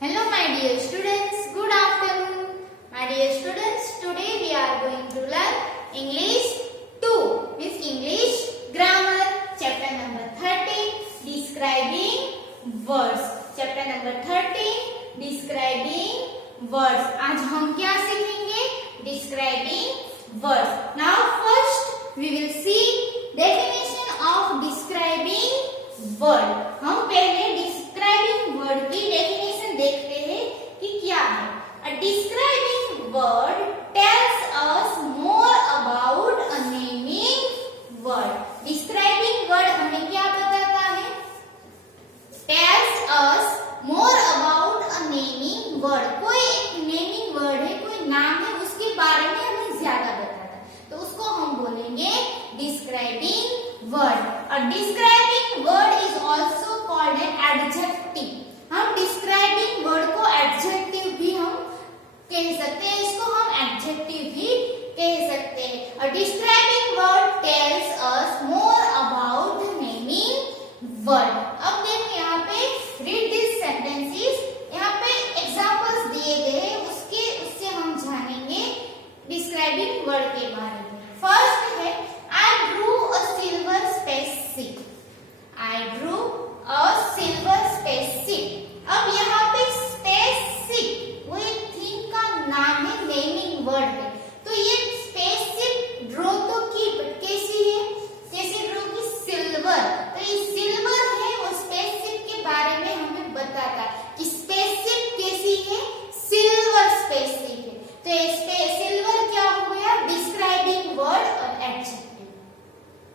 Hello my dear students, good afternoon. My dear students, today we are going to learn English 2, means English grammar, chapter number 13, describing words. Chapter number 13, describing words. आज हम क्या सीखेंगे? Describing words. Now first we will see definition of describing word. हम पहले describing word की definition देखते हैं कि क्या है. A describing word tells us more about a naming word. Describing word हमें क्या बताता है? Tells us more about a naming word. कोई एक naming word है, कोई नाम है, उसके बारे में हमें ज्यादा बताता है, तो उसको हम बोलेंगे describing word. A describing word is also called an adjective. हम describing word को adjective भी हम कह सकते हैं, इसको हम adjective भी कह सकते हैं. A describing word tells us more about the naming word. अब देखिए यहाँ पे read these sentences. यहाँ पे examples दिए गए हैं, उससे हम जानेंगे describing word के बारे में. First है I drew a silver spaceship. I drew a silver spaceship. अब यहाँ पे spaceship वो एक थीम का नाम है, नेमिंग वर्ड है. तो ये spaceship ड्रॉ तो की, बट कैसी है? कैसे ड्रॉ की? सिल्वर. तो ये सिल्वर है, वो spaceship के बारे में हमें बताता है कि spaceship कैसी है? सिल्वर spaceship है. तो ये सिल्वर क्या हो गया? डिस्क्राइबिंग वर्ड और एडजेक्टिव.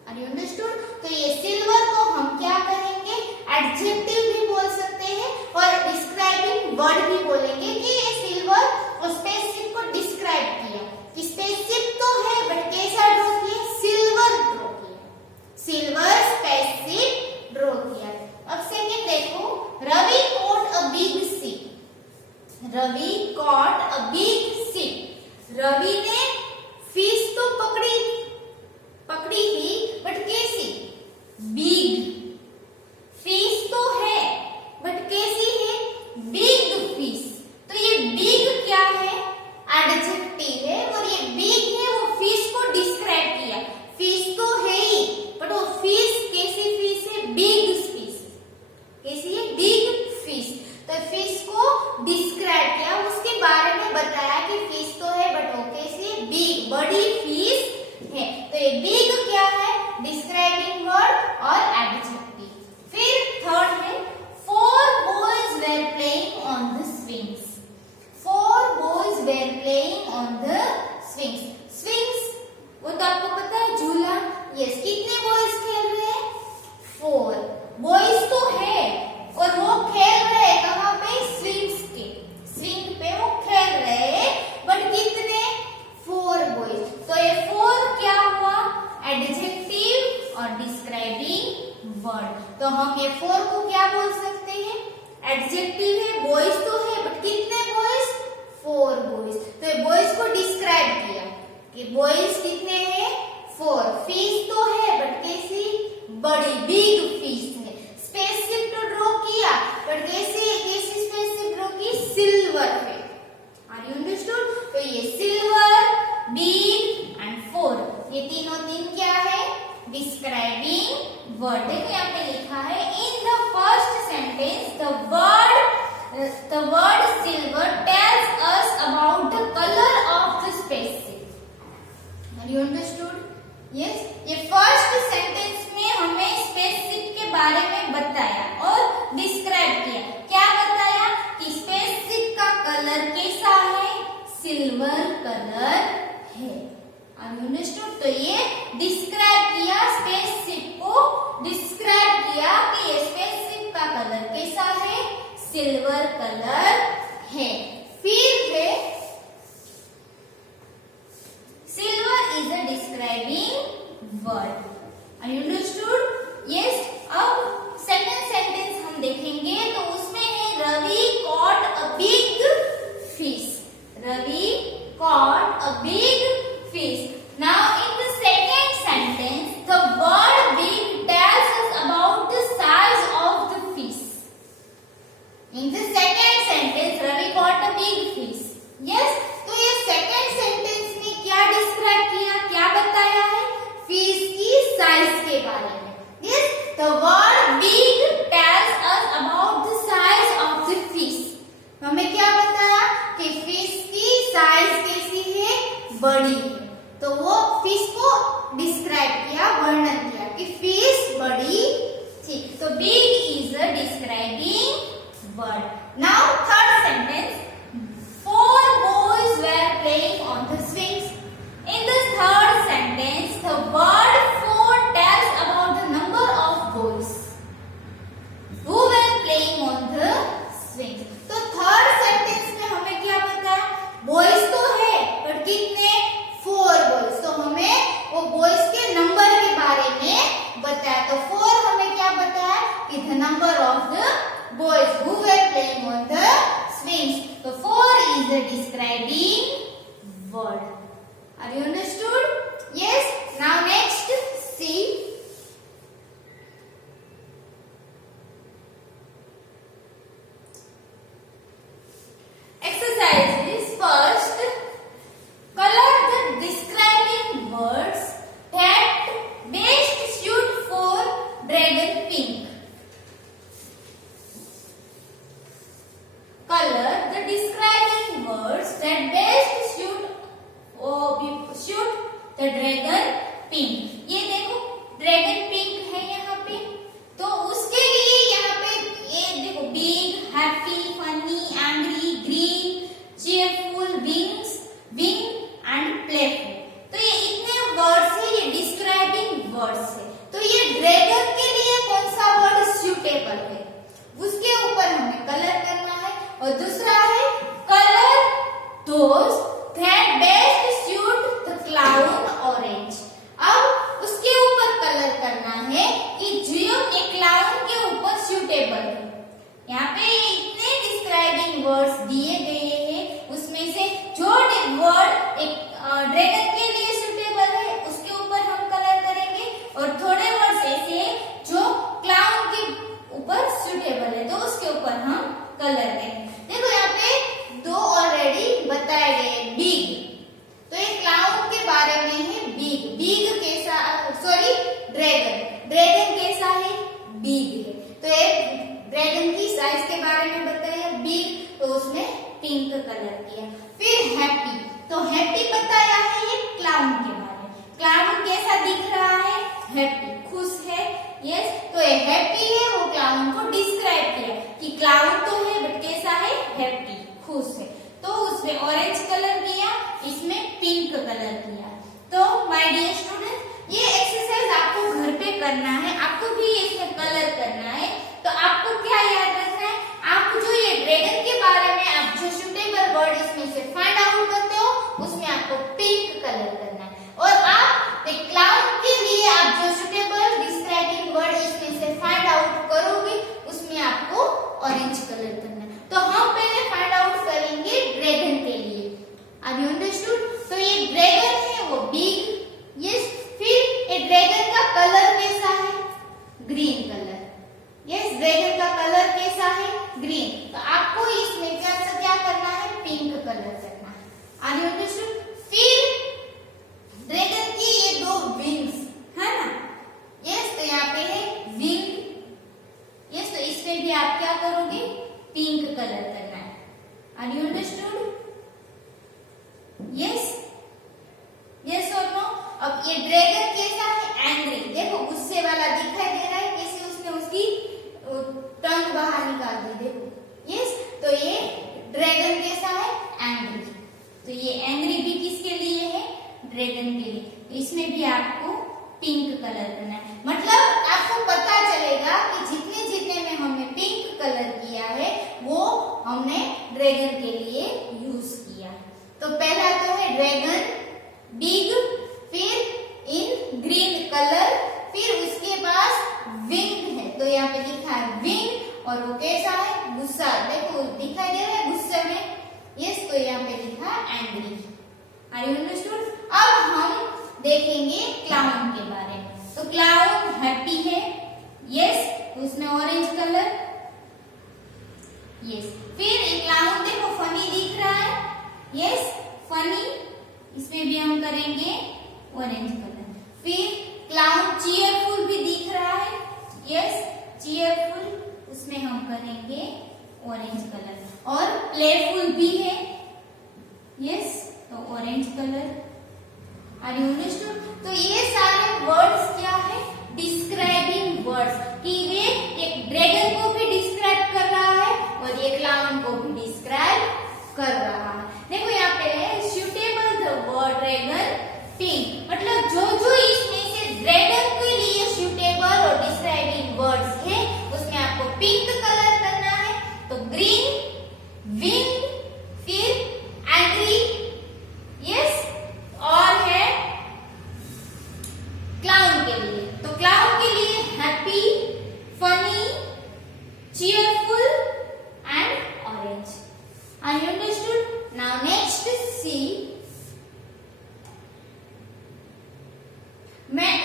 Are you understood? तो ये सिल्वर को हम क्या करेंगे? एडजेक्टिव भी बोल सकते हैं और डिस्क्राइबिंग वर्ड भी बोलेंगे कि ये सिल्वर और स्पेसशिप को डिस्क्राइब किया कि स्पेसशिप तो है बट कैसा ड्रॉ किया? सिल्वर ड्रॉ किया. सिल्वर स्पेसशिप ड्रॉ किया. अब सेकंड देखो, Ravi caught a big ship. Ravi caught a big ship. Ravi ने फिश तो पकड़ी थी, बट कैसी? बिग. फिश तो है बट कैसी है? Big fish. तो ये बिग क्या है? एडजेक्टिव है, और ये बिग है वो फिश को डिस्क्राइब किया. फिश तो है ही, बट वो फिश कैसी फिश है? Big fish. कैसी है? Big fish. तो फिश को डिस्क्राइब किया, उसके बारे में बताया कि फिश तो है बट वो कैसी है? बिग, बड़ी फिश है. तो ये बिग क्या है? डिस्क्राइबिंग वर्ड और एडजेक्टिव. फिर थर्ड है four boys were playing on the swings. Four boys were playing on the swings. Swings वो तो आपको पता है, झूला. यस, कितने बॉयज खेल रहे हैं? 4 बॉयज तो है और वो खेल रहे हैं कहाँ पे? स्विंग्स के. स्विंग पे वो खेल रहे हैं, बट कितने? 4 बॉयज. तो ये 4 क्या हुआ? एडजेक्टिव और डिस्क्राइबिंग वर्ड. तो हम ये 4 को क्या बोल सकते हैं? एडजेक्टिव है, बॉयज तो है बट कितने बॉयज? 4 बॉयज. तो ये बॉयज को डिस्क्राइब किया कि बॉयज कितने हैं? 4. फिश तो है बट कैसी? बड़ी, बिग फिश है. स्पेसशिप तो ड्रॉ किया, बट कैसी स्पेसशिप ड्रॉ की? सिल्वर है. Are you understood? तो ये सिल्वर, बिग एंड 4, ये तीनों क्या है? Describing word. देखो यहाँ पे लिखा है in the first sentence the word silver tells us about the colour of the spaceship. Are you understood? Yes, ये फर्स्ट सेंटेंस में हमें स्पेसशिप के बारे में बताया और डिस्क्राइब किया. क्या बताया? कि स्पेसशिप का कलर कैसा है? सिल्वर कलर है. Are you understood? तो ये डिस्क्राइब किया, स्पेसशिप को डिस्क्राइब किया कि ये स्पेसशिप का कलर कैसा है? सिल्वर कलर है. फिर है silver is a describing word. Are you understood? Yes. अब सेकंड सेंटेंस हम देखेंगे तो उसमें है Ravi caught a big fish. Ravi caught a big fish. Now in the second sentence the word big tells us about the size of the fish. In the second sentence word. Now third sentence. 4 boys were playing on the swings. In the third sentence, the word 4 tells about the number of boys who were playing on the swings. तो third sentence में हमें क्या पता है? Boys तो है, पर कितने? 4 बॉयज. तो हमें वो बॉयज के नंबर के बारे में बताया. तो 4 हमें क्या बताया? कि the number of the boys who were playing on the swings. So 4 is the describing word. Are you understood? Yes. Now next, see. Exercises. First, color the describing words that best suit for dragon pink. Color the describing words that best suit the dragon pink. ये देखो dragon pink है यहाँ पे, तो उसके लिए यहाँ पे ये देखो big, happy, funny, angry, green, cheerful, wings, wing and playful. तो ये इतने वर्ड्स है, ये डिस्क्राइबिंग वर्ड्स है. तो ये ड्रैगन के लिए कौन सा वर्ड सुटेबल है, उसके ऊपर हमें कलर करना है. और दूसरा है colour those that best suit the clown orange. अब उसके ऊपर कलर करना है कि जो ये क्लाउन के ऊपर सूटेबल है. यहाँ पे इतने डिस्क्राइबिंग वर्ड्स दिए गए हैं, उसमें से जो वर्ड एक ड्रैगन के लिए सूटेबल है उसके ऊपर हम कलर करेंगे, और थोड़े वर्ड्स ऐसे हैं जो क्लाउन के ऊपर सूटेबल है तो उसके ऊपर हम कलर करेंगे. देखो यहाँ पे 2 ऑलरेडी बताए गए. बिग, तो ये क्लाउन के बारे में है. बिग, बिग कैसा, सॉरी ड्रैगन, ड्रैगन कैसा है? बिग है. तो ये ड्रैगन की साइज के बारे में बताया बिग, तो उसमें पिंक कलर किया. फिर हैप्पी, तो हैप्पी बताया है ये क्लाउन के बारे में. क्लाउन कैसा दिख रहा है? हैप्पी, खुश है. यस, तो ये हैप्पी है, वो क्लाउन को डिस्क्राइब किया कि क्लाउन तो है बट कैसा है? हैप्पी, खुश है. तो उसमें ऑरेंज कलर किया, इसमें पिंक कलर किया. तो माय डियर स्टूडेंट, ये एक्सरसाइज आपको घर पे करना है, आपको भी इसमें कलर करना है. तो आपको क्या याद रखना है? आप जो ये ड्रैगन के बारे में आप जो सुटेबल वर्ड इसमें से फाइंड आउट करते हो उसमें आपको पिंक कलर करना है, और आप एक क्लाउन के लिए आप जो सुटेबल डिस्क्राइबिंग वर्ड इसमें से फाइंड आउट करोगे उसमें आपको ऑरेंज कलर करना है. तो हम पहले फाइंड आउट करेंगे ड्रैगन के लिए. Have you understood? तो ये ड्रैगन है वो बिग. यस. फिर ये ड्रैगन का कलर कैसा है? Green colour. यस, ड्रैगन का कलर कैसा है? ग्रीन. तो आपको इसमें क्या करना है? पिंक कलर करना है. Are you understood? फिर ड्रैगन की ये 2 विंग्स है ना. यस, तो यहाँ पे है विंग. यस, तो इसमें भी आप क्या करोगे? पिंक कलर करना है. Are you understood? Yes, yes और नो. अब ये ड्रैगन कैसा है? एंग्री. देखो गुस्से वाला दिखाई दे रहा है, कैसे उसने उसकी टंग बाहर निकाल दी. देखो. यस, तो ये ड्रैगन कैसा है? एंग्री. तो ये एंग्री भी किसके लिए है? ड्रैगन के लिए. तो इसमें भी आपको पिंक कलर करना है. मतलब आपको पता चलेगा कि जितने जितने में हमने पिंक कलर किया है वो हमने ड्रैगन के लिए यूज किया. तो पहला तो है ड्रैगन बिग, फिर इन ग्रीन कलर, फिर उसके पास विंग है. तो यहाँ पे लिखा है विंग, और वो कैसा है? गुस्सा. देखो दिखाई दे रहा है गुस्से में. यस, तो यहाँ पे लिखा एंग्री. Are you understood? अब हम देखेंगे क्लाउन के बारे में. तो क्लाउन हैप्पी है. यस, उसमें ऑरेंज कलर. यस, फिर एक क्लाउन देखो फनी दिख रहा है. यस, फनी, इसमें भी हम करेंगे ऑरेंज कलर. फिर क्लाउन चीयरफुल भी दिख रहा है. यस, चीयरफुल, उसमें हम करेंगे ऑरेंज कलर. और प्लेफुल भी है. यस, तो orange colour. Are you understood? तो ये सारे वर्ड्स क्या है? डिस्क्राइबिंग वर्ड्स, कि वे एक ड्रैगन को भी डिस्क्राइब कर रहा है और cheerful and orange. Are you understood? Now next see.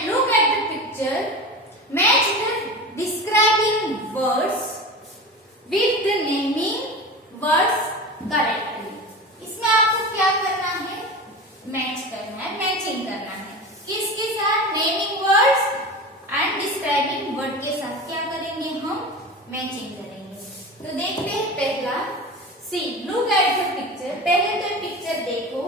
Look at the picture. Match the describing words with the naming words correctly. इसमें आपको क्या करना है? मैच करना है, मैचिंग करना है। किसके साथ? Naming words and describing word के साथ क्या करेंगे हम? मैचिंग करेंगे। तो देखते हैं पहला, see look at the picture. पहले तो पिक्चर देखो।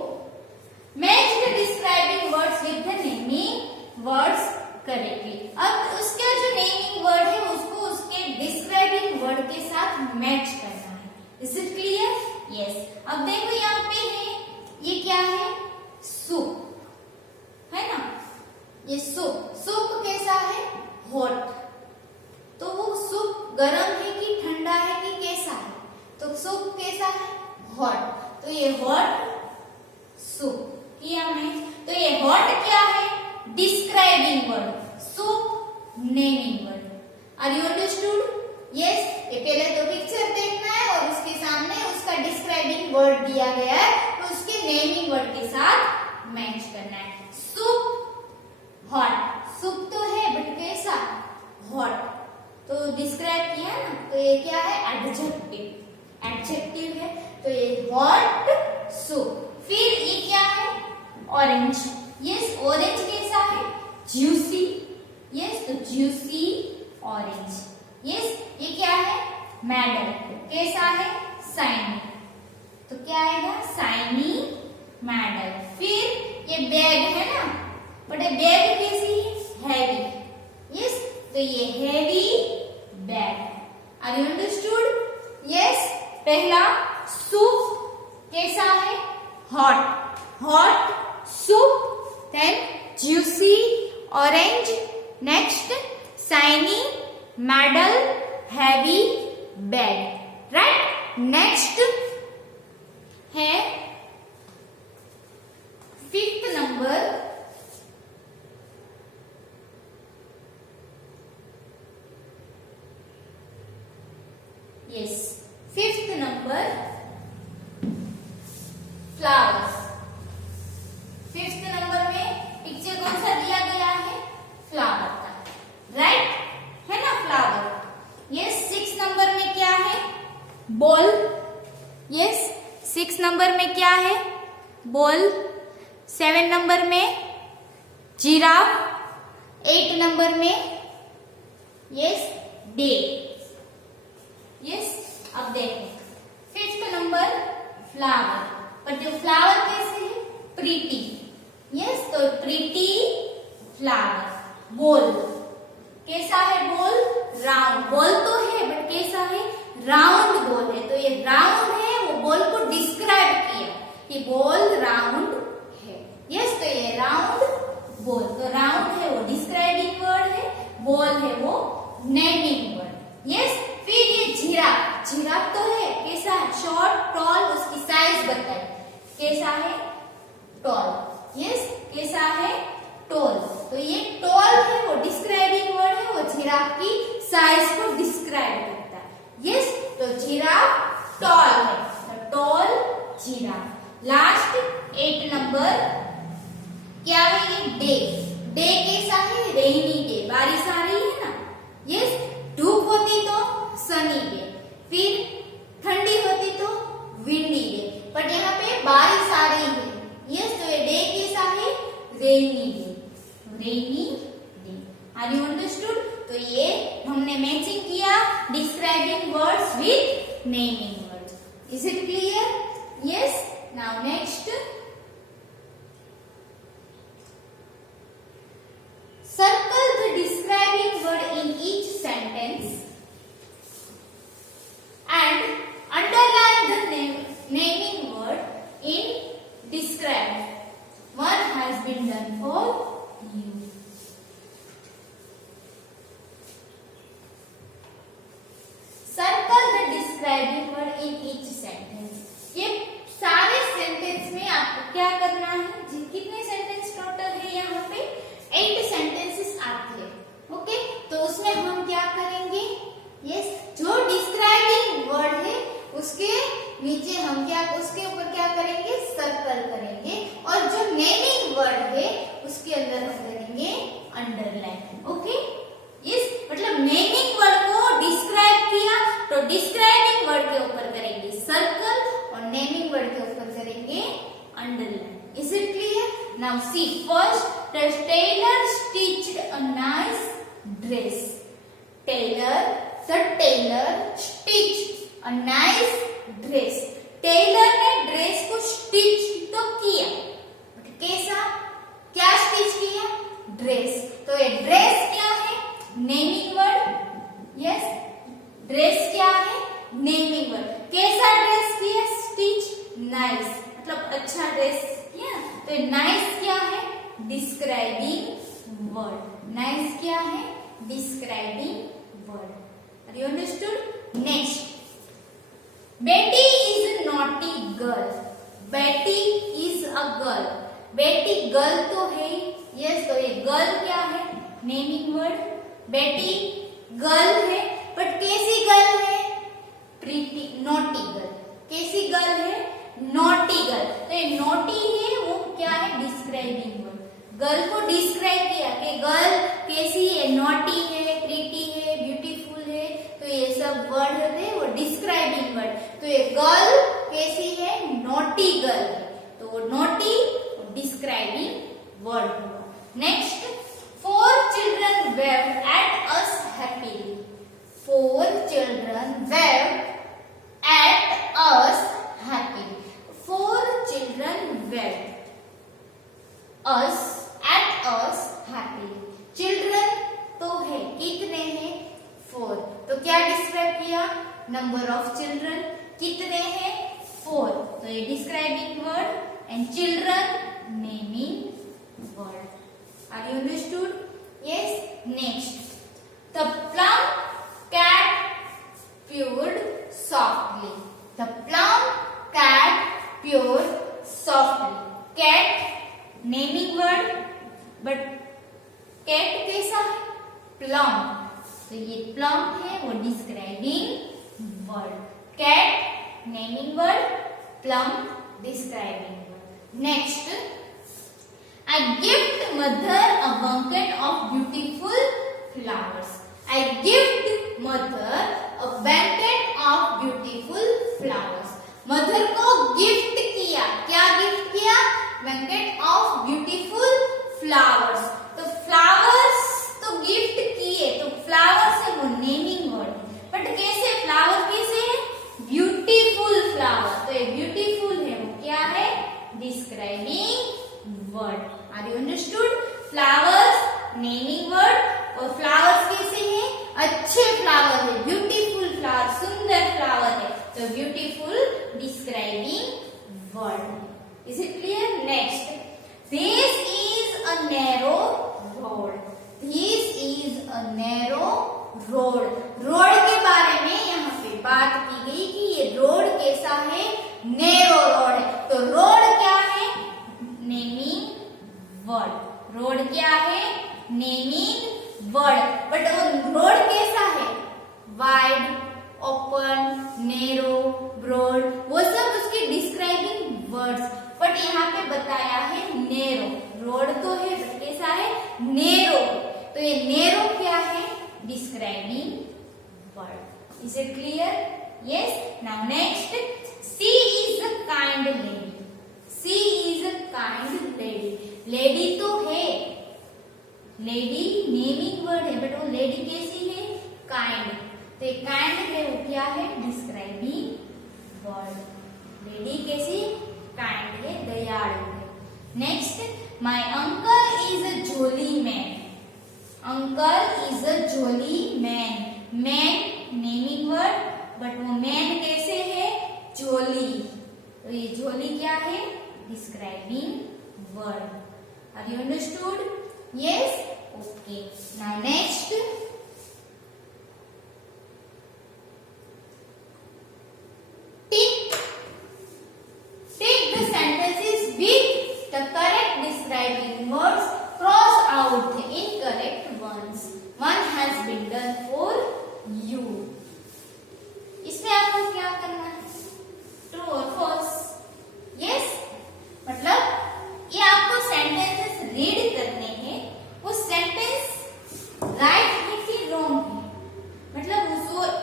Match the describing words with the naming words correctly. अब उसका जो नेमिंग वर्ड है उसको उसके डिस्क्राइबिंग वर्ड के साथ मैच करना है। Is it clear? यस। अब देखो यहाँ पे है, ये क्या है? सूप है ना, ये सूप। सूप कैसा है? हॉट। तो वो सूप गरम है कि ठंडा है कि कैसा है? तो सूप कैसा है? हॉट। तो ये हॉट सूप किया मैं। तो ये हॉट क्या है? Describing word, soup naming word. Are you understood? Yes. ये पहले तो पिक्चर देखना है और उसके सामने उसका डिस्क्राइबिंग वर्ड दिया गया है, तो उसके नेमिंग वर्ड के साथ मैच करना है। सूप हॉट, सूप तो है बट कैसा? हॉट। तो डिस्क्राइब किया ना, तो ये क्या है? एडजेक्टिव, एडजेक्टिव है। तो ये हॉट सूप। फिर ये क्या है? ऑरेंज। यस, ऑरेंज कैसा है? ज्यूसी। यस, तो ज्यूसी ऑरेंज। यस, ये क्या है? मैडल। कैसा है? साइनी। तो क्या आएगा? साइनी मैडल। फिर ये बैग है ना, बट ये बैग कैसी है? हैवी। यस, तो ये heavy bag. Are you understood? Yes. पहला सूप कैसा है? Hot, hot soup. Then juicy orange. Next shiny medal heavy bag. Right. Next है fifth number. Yes, fifth number flowers. Fifth number में picture कौन सा दिया गया है? फ्लावर का। राइट है ना, फ्लावर। यस। सिक्स नंबर में क्या है? बॉल। यस, सिक्स नंबर में क्या है? बॉल। सेवन नंबर में जिराफ। एट नंबर में यस डे। यस। अब देखो फिफ्थ नंबर फ्लावर, पर जो फ्लावर कैसे है? प्रीटी। यस, तो प्रीटी फ्लावर। बॉल कैसा है? Ball round. बॉल तो है बट कैसा है? राउंड बॉल है। तो ये राउंड है, वो बॉल को डिस्क्राइब किया कि बॉल राउंड है। यस, तो ये राउंड बॉल। तो राउंड है वो डिस्क्राइबिंग वर्ड है, बॉल है वो नेमिंग वर्ड। यस। फिर ये जिराफ। जिराफ तो है कैसा है? Short, toll. उसकी साइज बताए कैसा है? टॉल। यस, कैसा है? टॉल। तो ये टॉल है वो डिस्क्राइबिंग वर्ड है, वो जिराफ की साइज को डिस्क्राइब करता है। यस, तो जिराफ टॉल है, तो टॉल जिराफ। लास्ट 8 नंबर क्या है? ये डे। डे कैसा है? रेनी डे, बारिश आ रही है ना। यस, धूप होती तो सनी डे, फिर ठंडी होती तो विंडी डे, बट यहाँ पे बारिश आ रही है। यस, तो ये डे कैसा है? Rainy day, rainy day. Are you understood? तो ये हमने मैचिंग किया describing words with naming words. Is it clear? Yes. Now next, circle the describing word in each sentence and underline the naming word in describe. One has been done for you. Circle the describing word in each sentence. ये सारे sentence में आपको क्या करना है? कितने sentence total है यहाँ पे? 8 सेंटेंसेस आते हैं। ओके, तो उसमें हम क्या करेंगे? यस, जो उसके नीचे हम क्या, उसके ऊपर क्या करेंगे, सर्कल करेंगे, और जो नेमिंग वर्ड है उसके अंदर हम करेंगे अंडरलाइन। ओके, इस मतलब नेमिंग वर्ड को डिस्क्राइब किया तो डिस्क्राइबिंग वर्ड के ऊपर करेंगे सर्कल और नेमिंग वर्ड के ऊपर करेंगे underline. Is it clear? Now see first, the tailor stitched a nice dress. The tailor stitched a nice dress. Tailor ने ड्रेस को स्टिच तो किया, कैसा, क्या स्टिच किया, ड्रेस। तो ये ड्रेस क्या है, नेमिंग वर्ड। यस, ड्रेस क्या है, नेमिंग वर्ड। कैसा ड्रेस किया, स्टिच, नाइस, मतलब अच्छा ड्रेस किया। तो नाइस क्या है, डिस्क्राइबिंग वर्ड। नाइस क्या है, describing word. Are you understood? Next, Betty is a naughty girl. Betty is a girl. Betty girl तो है, यस, तो ये गर्ल क्या है, नेमिंग वर्ड। बेटी गर्ल है, बट कैसी गर्ल है, प्रीटी, नॉटी गर्ल। कैसी गर्ल है, नॉटी गर्ल। तो ये नॉटी है, वो क्या है, डिस्क्राइबिंग वर्ड। गर्ल को डिस्क्राइब किया कि गर्ल कैसी है, नॉटी है, प्रीटी है, ब्यूटीफुल है। तो ये सब वर्ड होते हैं वो डिस्क्राइबिंग वर्ड। तो ये गर्ल कैसी है, नॉटी गर्ल है, तो वो नॉटी डिस्क्राइबिंग वर्ड हुआ। Next, 4 children waved at us happily. 4 children waved at us happily. 4 children waved us at us happily. Children तो है, कितने हैं, 4। तो क्या डिस्क्राइब किया, नंबर ऑफ चिल्ड्रन। कितने हैं, 4, तो ये describing word and children naming word. Are you understood? Yes. Next, the plum cat purred softly. The plum cat purred softly. Cat naming word, but cat कैसा है, प्लम। तो ये plum है, वो describing word. Cat naming word, plum describing word. Next, I gift mother a bucket of beautiful flowers. I gift mother a bucket of beautiful flowers. Mother को gift किया, क्या gift किया, bucket of beautiful flowers. तो flowers तो gift किए, तो flowers है वो नेमिंग वर्ड, बट कैसे, फ्लावर कैसे है, ब्यूटीफुल फ्लावर। तो ये ब्यूटीफुल है, वो क्या है, describing word. Are you understood? Flowers naming word, और फ्लावर्स कैसे हैं, अच्छे फ्लावर है, ब्यूटीफुल फ्लावर, सुंदर फ्लावर है, तो beautiful describing word. Is it clear? Next, this is a narrow road. This is a narrow road. Road के बारे में यहाँ पे बात की गई कि ये रोड कैसा है, नैरो रोड है। तो रोड क्या है, नेमिंग वर्ड। रोड क्या है, नेमिंग वर्ड, बट रोड कैसा है, वाइड, ओपन, नैरो, ब्रॉड, वो सब उसके डिस्क्राइबिंग वर्ड्स, बट यहाँ पे बताया है नैरो। रोड तो है, बट कैसा है, नैरो। तो ये नैरो क्या है, describing word. Is it clear? Yes. Now next, she is a kind lady. She is a kind lady. Lady तो है, लेडी नेमिंग वर्ड है, बट वो लेडी कैसी है, काइंड। तो ये काइंड है, वो क्या है, डिस्क्राइबिंग वर्ड। लेडी कैसी, काइंड है, दयालु है। Next, my uncle is a jolly man. Uncle is a jolly man. Man naming word, but वो मैन कैसे है, जोली। तो ये जोली क्या है, describing word. Are you understood? Yes, okay. Now next, take the sentences with the correct describing words, cross out the incorrect ones. One has been done for you. इसमें आपको क्या करना है,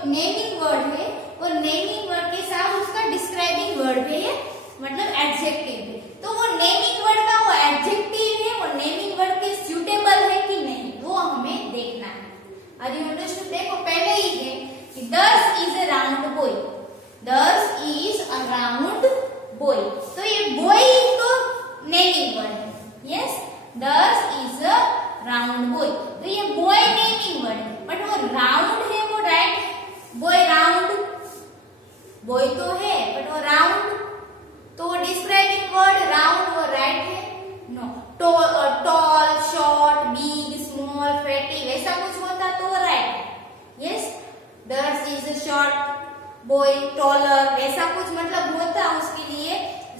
नेमिंग वर्ड है वो naming word के साथ उसका डिस्क्राइबिंग वर्ड भी है, मतलब एडजेक्टिव है। तो वो नेमिंग वर्ड का वो एडजेक्टिव है, वो नेमिंग वर्ड के सूटेबल है कि नहीं, वो हमें देखना है। और यू अंडरस्टूड, देखो पहले ही है कि there's is a round boy, there's is a round boy, तो ये बॉय तो नेमिंग वर्ड है। Yes, there's is a round boy, तो ये बॉय नेमिंग वर्ड है, बट वो राउंड है वो राइट है। बॉय राउंड, बॉय तो है बट वो राउंड, तो वो डिस्क्राइबिंग वर्ड राउंड वो राइट है? No. Tall, short, big, small, fatty वैसा कुछ होता तो वो राइट है। Yes, there's is a short boy, taller वैसा कुछ मतलब होता उसके लिए,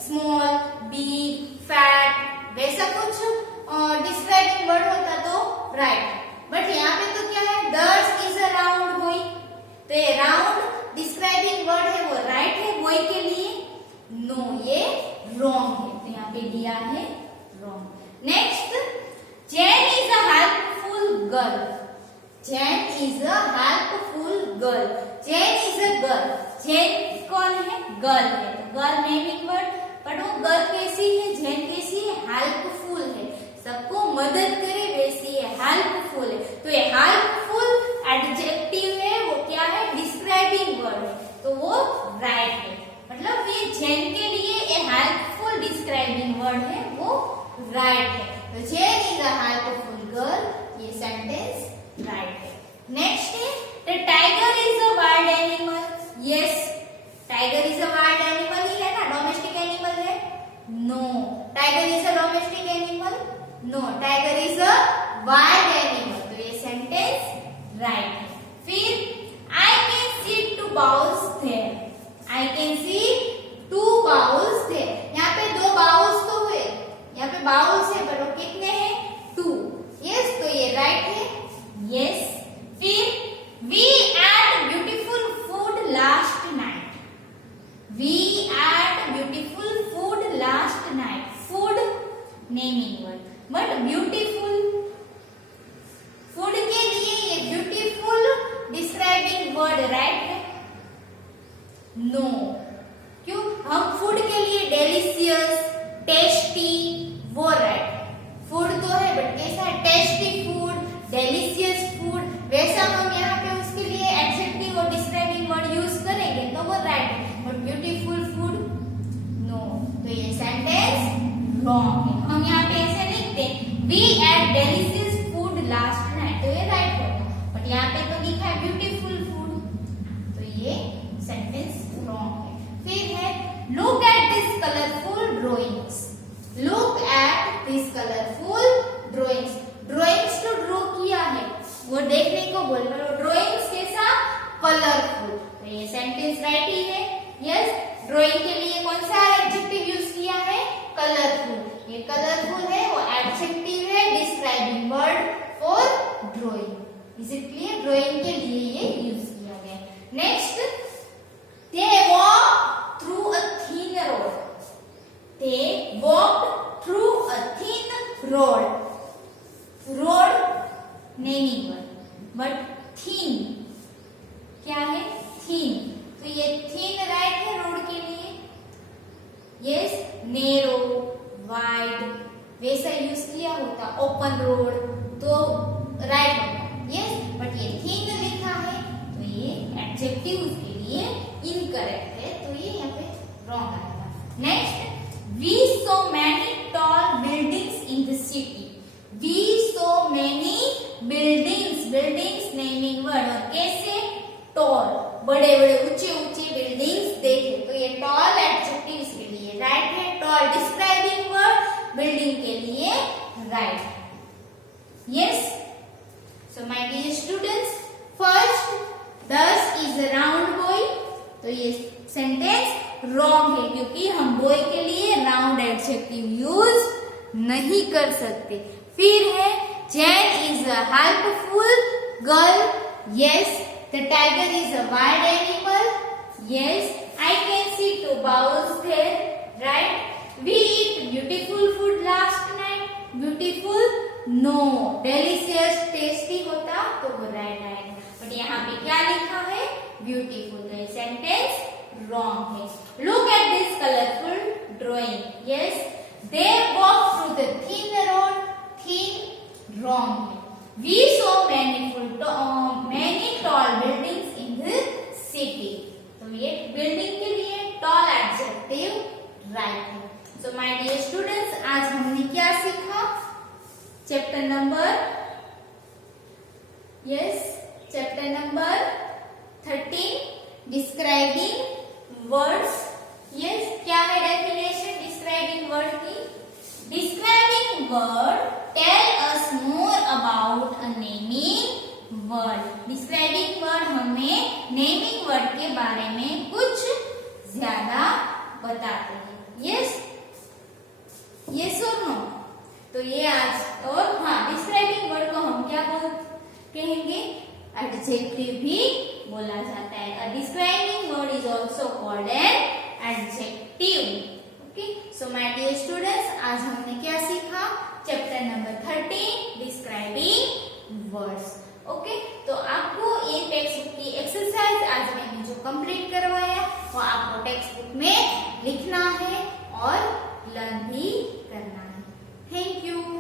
स्मॉल, बिग, फैट वैसा कुछ डिस्क्राइबिंग वर्ड होता तो राइट है। बट यहाँ पे तो क्या है, दर्स इज अ राउंड बॉय, तो ये राउंड डिस्क्राइबिंग वर्ड है वो राइट है बॉय के लिए? नो, ये रॉन्ग है, तो यहाँ पे दिया है wrong. Next, Jain is a helpful girl, Jain is a helpful girl, Jain is a girl, Jain कौन है, गर्ल है, तो गर्ल नेमिंग वर्ड, बट वो गर्ल कैसी है, जैन कैसी है, हेल्पफुल है, सबको मदद करे वैसी है, हेल्पफुल है, तो ये हेल्पफुल एडजेक्टिव है, वो क्या है, डिस्क्राइबिंग वर्ड है, तो वो राइट है। मतलब ये जैन के लिए ये हेल्पफुल डिस्क्राइबिंग वर्ड है वो राइट है, तो Jane is a helpful girl, ये सेंटेंस राइट है। नेक्स्ट है, the tiger is a wild animal, yes, tiger is a wild animal ही है ना, डोमेस्टिक एनिमल है? No, tiger is a domestic animal? No, tiger is a wild animal, तो ये sentence right है। फिर I can see two bowls there, I can see two bowls there, यहाँ पे दो बाउल्स तो हुए, यहाँ पे बाउल्स है पर वो कितने हैं, टू। यस, तो ये राइट है। यस, फिर we ate beautiful food last night, we ate beautiful food last night, food naming word, but beautiful food के लिए ये ब्यूटीफुल डिस्क्राइबिंग वर्ड राइट है? नो, क्यों, हम फूड के लिए डेलिशियस, टेस्टी वो राइट, फूड तो है बट कैसा है, टेस्टी फूड, डेलिशियस फूड, वैसा हम यहाँ पे उसके लिए एडजेक्टिव और डिस्क्राइबिंग वर्ड यूज करेंगे तो वो राइट है, बट ब्यूटीफुल फूड नो, तो ये सेंटेंस रॉन्ग है। हम यहाँ पे ऐसे लिखते we ate delicious food last night, तो ये राइट होगा, बट यहाँ पे तो लिखा है ब्यूटीफुल फूड, तो ये सेंटेंस रॉन्ग है। फिर है, look at this colourful drawings, look at this colourful drawings, drawings तो ड्रॉ किया है वो देखने को बोल रहे हो, ड्रॉइंग्स कैसा, कलरफुल, तो ये सेंटेंस राइट ही है। यस, ड्रॉइंग के लिए कौन सा एडजेक्टिव यूज किया है, कलरफुल, ये कलरफुल है वो एडजेक्टिव है, describing word for drawing. Is it clear, drawing के लिए ये यूज किया गया। Next, they walked through a thin road, they walked through a thin road, road naming word, but thin क्या है, thin, तो ये thin राइट है रोड के लिए? यस, narrow, wide वैसा यूज किया होता, ओपन रोड तो राइट होगा। यस, बट ये thin लिखा है तो ये एडजेक्टिव के लिए इनकरेक्ट है, तो ये यहाँ पे रॉन्ग आएगा। Next, we saw many tall buildings in the city, we saw many buildings, buildings naming word, और कैसे, टॉल, बड़े बड़े ऊंचे ऊंचे बिल्डिंग्स देखे, तो ये टॉल एडजेक्टिव इसके लिए राइट है, टॉल डिस्क्राइबिंग वर्ड बिल्डिंग के लिए राइट है। Yes, so my dear students, first, this is a round boy, तो ये सेंटेंस रॉन्ग है क्योंकि हम बॉय के लिए राउंड एडजेक्टिव यूज नहीं कर सकते। फिर है, Jane is a helpful girl, yes, the tiger is a wild animal, yes, I can see two bowls there, right, we eat beautiful food last night, beautiful no, delicious tasty होता तो वो right आएगा, but यहाँ पे क्या लिखा है, beautiful. तो ये सेंटेंस रॉन्ग है। Look at this colourful drawing. Yes, they walk through the thin road. Thin wrong है। We saw many tall buildings in the city। तो ये बिल्डिंग के लिए टॉल एडजेक्टिव राइट है। सो माय डियर स्टूडेंट्स, आज हमने क्या सीखा? Chapter number 13 describing words. क्या है डेफिनेशन डिस्क्राइबिंग वर्ड की? Describing word tell us more about a naming word. Describing word हमें नेमिंग वर्ड के बारे में कुछ ज्यादा बताते हैं। यस और नो? तो ये आज और हाँ, डिस्क्राइबिंग वर्ड को हम क्या कहेंगे? एडजेक्टिव भी बोला जाता है। A describing word is also called an adjective. Okay, so my dear students, आज हमने क्या सीखा? Chapter number 13 describing words. Okay, तो आपको ये टेक्स्ट बुक की एक्सरसाइज आज मैंने जो कंप्लीट करवाया वो आपको टेक्स्ट बुक में लिखना है और लर्न भी करना है। Thank you.